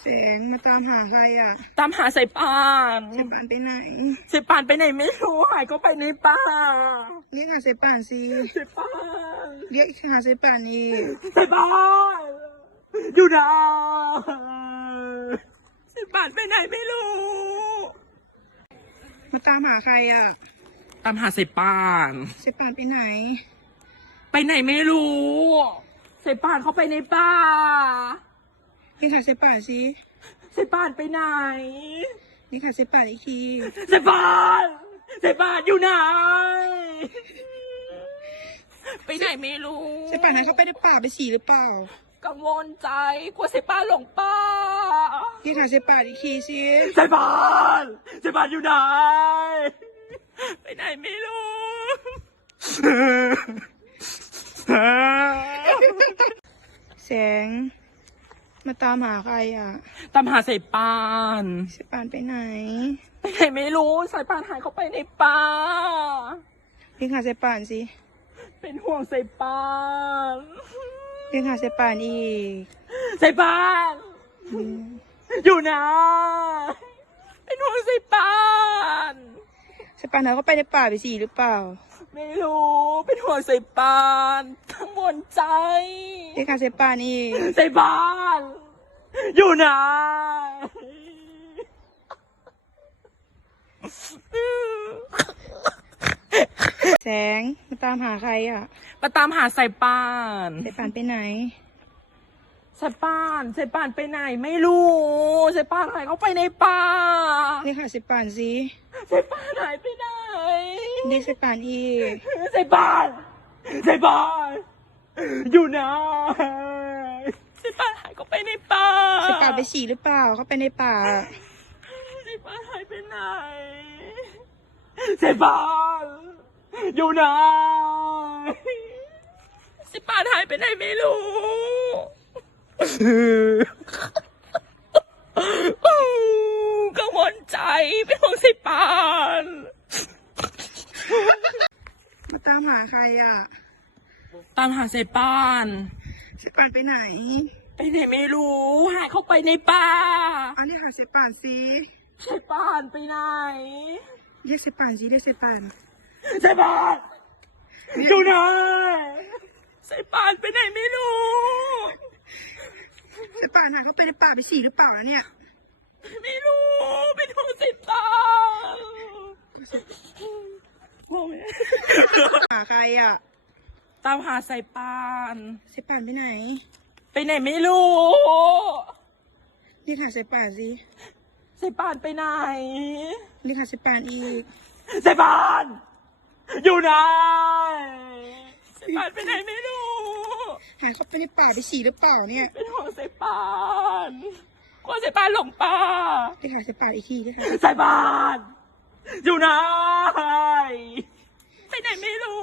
แสงมาตามหาใครอ่ะตามหาสายป่าน สายป่านไปไหนสายป่านไปไหนไม่รู้หายก็ไปในป่าเรียกหาสายป่านสิสายป่าน เรียกหาสายป่านอีกสายป่านอยู่ไหนสายป่านไปไหนไม่รู้มาตามหาใครอ่ะตามหาสายป่านสายป่านไปไหนไปไหนไม่รู้สายป่านเขาไปในป่าเรียกหาสายป่านสิสายป่านไปไหนเรียกหาสายป่านอีกทีสายป่านสายป่านอยู่ไหนไปไหนไม่รู้สายป่านนั้นเขาไปในป่าไปฉี่หรือเปล่ากังวลใจกลัวสายป่านหลงป่าเรียกหาสายป่านอีกทีสิสายป่านสายป่านอยู่ไหนไปไหนไม่รู้แสงมาตามหาใครอ่ะตามหาสายป่านสายป่านไปไหนไปไหนไม่รู้สายป่านหายเข้าไปในป่าเรียกหาสายป่านสิเป็นห่วงสายป่านเรียกหาสายป่านอีกสายป่านอยู่ไหนเป็นห่วงสายป่านสายป่านนั้นเขาไปในป่าไปฉี่หรือเปล่าไม่รู้เป็นห่วงสายป่านทั้งหมดใจเรียกหาสายป่านอีกสายป่านอยู่ไหนแสงมาตามหาใครอ่ะมาตามหาสายป่าน สายป่านไปไหนสายป่านไปไหนไม่รู้สายป่านหายเข้าไปในป่าเรียกหาสายป่านสิสายป่านหายไปไหนเรียกสายป่านอีกสายป่านอยู่ไหนสายป่านหายเข้าไปในป่าสายป่านไปฉี่หรือเปล่าเขาไปในป่าสายป่านหายไปไหนสายป่านอยู่ไหนสายป่านหายไปไหนไม่รู้กังวลใจเป็นห่วงสายป่านมาตามหาใครอ่ะตามหาสายป่านสายป่านไปไหนไปไหนไม่รู้หายเข้าไปในป่าเรียกหาสายป่านสิสายป่านไปไหนเรียกสายป่านสิเรียกสายป่านสายป่านอยู่ไหนสายป่านไปไหนไม่รู้สายป่านหายเขาไปในป่าไปฉี่หรือเปล่าเนี่ยไม่รู้เป็นห่วงสายป่านงงไหมหาใครอ่ะตามหาสายป่านสายป่านไปไหนไปไหนไม่รู้เรียกหาสายป่านสิสายป่านไปไหนเรียกหาสายป่านอีกสายป่านอยู่ไหนสายป่านไปไหนไม่รู้หายเขาไปในป่าไปฉี่หรือเปล่าเนี่ยเป็นห่วงสายป่านกลัวสายป่านหลงป่าเรียกหาสายป่านอีกทีเรียกหาสายป่านอยู่ไหนไปไหนไม่รู้